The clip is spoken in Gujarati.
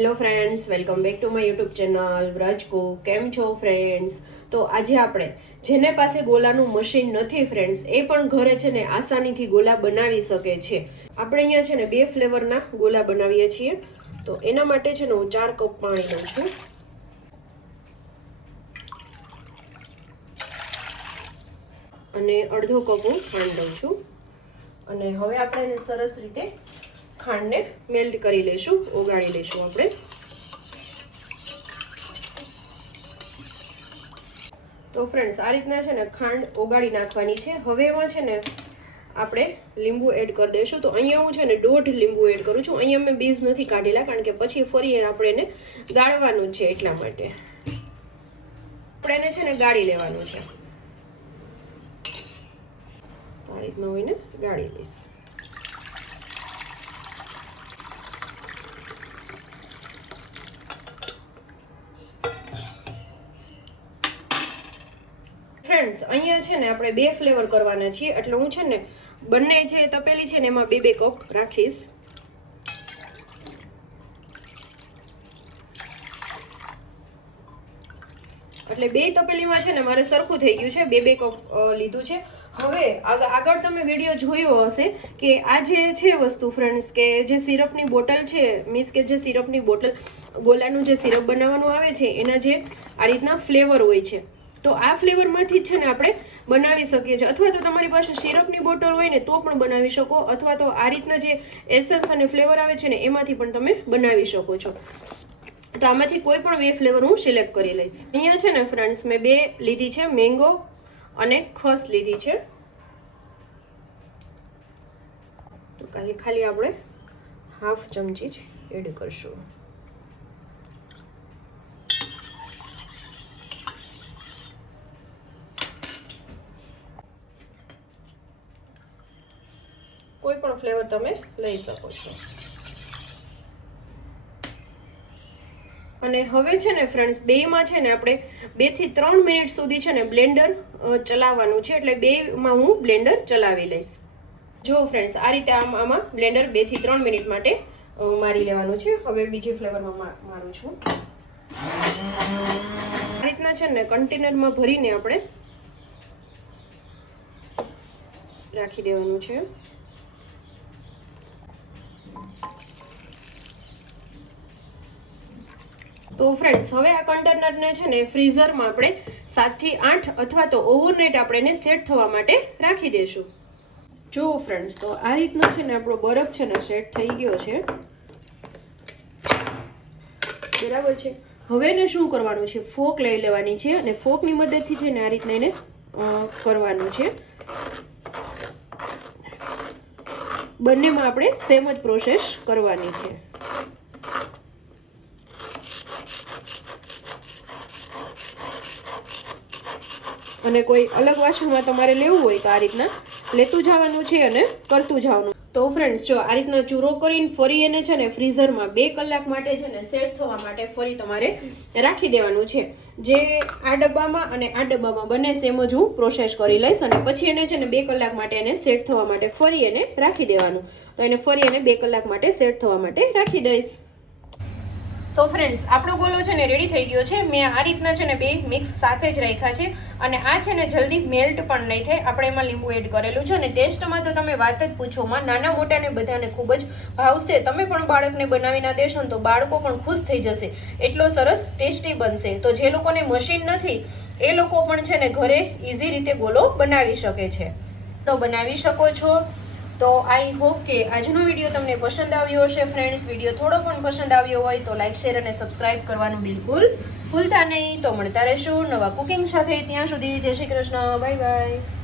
Hello friends, welcome back to my YouTube channel Vraj Cook. કેમ છો ફ્રેન્ડ્સ? તો આજે આપણે જેને પાસે ગોલાનું મશીન નથી ફ્રેન્ડ્સ, એ પણ ઘરે છે ને આસાનીથી ગોલા બનાવી શકે છે. આપણે અહીંયા છે ને 2 ફ્લેવરના ગોલા બનાવીએ છીએ. તો એના માટે છે ને હું 4 કપ પાણી લઉં છું અને અડધો કપ હું ખાંડ લઉં છું. અને હવે આપણે એને સરસ રીતે ખાંડને મેલ્ટ કરી લઈશું, ઓગાળી લઈશું આપણે. તો ફ્રેન્ડ્સ, આ રીતના છે ને ખાંડ ઓગાળી નાખવાની છે. હવે એમાં છે ને આપણે લીંબુ એડ કરી દઈશું. તો અહીંયા હું છે ને 1.5 લીંબુ એડ કરું છું. અહીંયા મેં બીજ નથી કાઢેલા, કારણ કે પછી ફરી આપણે એને ગાળવાનું છે, એટલા માટે આપણે એને છે ને ગાળી લેવાનું છે. આ રીતના હું એને ગાળી લઈશ. ફ્રેન્ડ્સ, અહીંયા છે ને આપણે 2 ફ્લેવર કરવાના છીએ, એટલે હું છે ને બંને જે તપેલી છે ને એમાં 2 કપ રાખીશ. એટલે 2 તપેલીમાં છે ને મારે સરખું થઈ ગયું છે, 2 કપ લીધું છે. હવે આગળ તમે વિડીયો જોયો હશે કે આ જે છે વસ્તુ ફ્રેન્ડ્સ, કે જે સિરપની બોટલ છે, મીન્સ કે જે સિરપની બોટલ, ગોલાનું જે સિરપ બનાવવાનું આવે છે, એના જે આ રીતના ફ્લેવર હોય છે, તો આ ફ્લેવરમાંથી જ છે ને આપણે બનાવી શકીએ છીએ. અથવા તો તમારી પાસે સિરપની બોટલ હોય ને તો પણ બનાવી શકો, અથવા તો આ રીતના જે એસન્સ અને ફ્લેવર આવે છે ને એમાંથી પણ તમે બનાવી શકો છો. તો આમાંથી કોઈ પણ 2 ફ્લેવર હું સિલેક્ટ કરી લઈશ. અહીંયા છે ને ફ્રેન્ડ્સ, મેં 2 લીધી છે, મેંગો અને ખસ લીધી છે. તો ખાલી આપણે હાફ ચમચી જ એડ કરશું. કોઈ પણ ફ્લેવર તમે લઈ શકો છો. અને હવે છે ને ફ્રેન્ડ્સ, બેમાં છે ને આપણે 2 થી 3 મિનિટ સુધી છે ને બ્લેન્ડર ચલાવવાનું છે. એટલે બેમાં હું બ્લેન્ડર ચલાવી લઈશ. જો ફ્રેન્ડ્સ, આ રીતે આમાં બ્લેન્ડર 2 થી 3 મિનિટ માટે મારી લેવાનું છે. હવે બીજી ફ્લેવરમાં મારું છું. આ રીતના છે ને કન્ટેનરમાં ભરીને આપણે રાખી દેવાનું છે. તો ફ્રેન્ડ્સ, હવે આ કન્ટેનરને છે ને ફ્રીઝરમાં આપણે 7 થી 8 અથવા તો ઓવરનાઇટ આપણે એને સેટ થવા માટે રાખી દઈશું. જો ફ્રેન્ડ્સ, તો આ રીતનો છે ને આપણો બરફ છે ને સેટ થઈ ગયો છે, બરાબર છે. હવે એને શું કરવાનું છે, ફોક લઈ લેવાની છે અને ફોકની મદદથી છે ને આ રીતના એને કરવાનું છે. બંનેમાં આપણે સેમ જ પ્રોસેસ કરવાની છે. અને કોઈ અલગ વાસણમાં તમારે લેવું હોય તો આ રીતના લેતું જવાનું છે અને કરતું જવાનું. તો ફ્રેન્ડ્સ, જો આ રીતના ચૂરો કરીને ફરી એને છે ને ફ્રીઝરમાં 2 કલાક માટે છે ને સેટ થવા માટે ફરી તમારે રાખી દેવાનું છે. જે આ ડબ્બામાં અને આ ડબ્બામાં બંને સેમ જ હું પ્રોસેસ કરી લઈશ. અને પછી એને છે ને 2 કલાક માટે એને સેટ થવા માટે ફરી એને રાખી દેવાનું. તો એને ફરી એને 2 કલાક માટે સેટ થવા માટે રાખી દઈશ. તો ફ્રેન્ડ્સ, આપણો ગોલો છે ને રેડી થઈ ગયો છે. મેં આ રીતના છે ને 2 મિક્સ સાથે જ રાખ્યા છે. અને આ છે ને જલ્દી મેલ્ટ પણ નહીં થાય. આપણે એમાં લીંબુ એડ કરેલું છે. અને ટેસ્ટમાં તો તમે વાત જ પૂછો માં, નાના મોટાને બધાને ખૂબ જ ભાવશે. તમે પણ બાળકને બનાવીને દેશો ને તો બાળકો પણ ખુશ થઈ જશે. એટલો સરસ ટેસ્ટી બનશે. તો જે લોકોને મશીન નથી એ લોકો પણ છે ને ઘરે ઇઝી રીતે ગોલો બનાવી શકે છે. તો બનાવી શકો છો. તો આઈ હોપ કે આજનો વિડીયો તમને પસંદ આવ્યો હશે ફ્રેન્ડ્સ. વિડીયો થોડો પણ પસંદ આવ્યો હોય તો લાઈક, શેર અને સબસ્ક્રાઇબ કરવાનું બિલકુલ ભૂલતા નહીં. તો મળતા રહેશું નવા કુકિંગ સાથે. ત્યાં સુધી જય શ્રી કૃષ્ણ. Bye bye.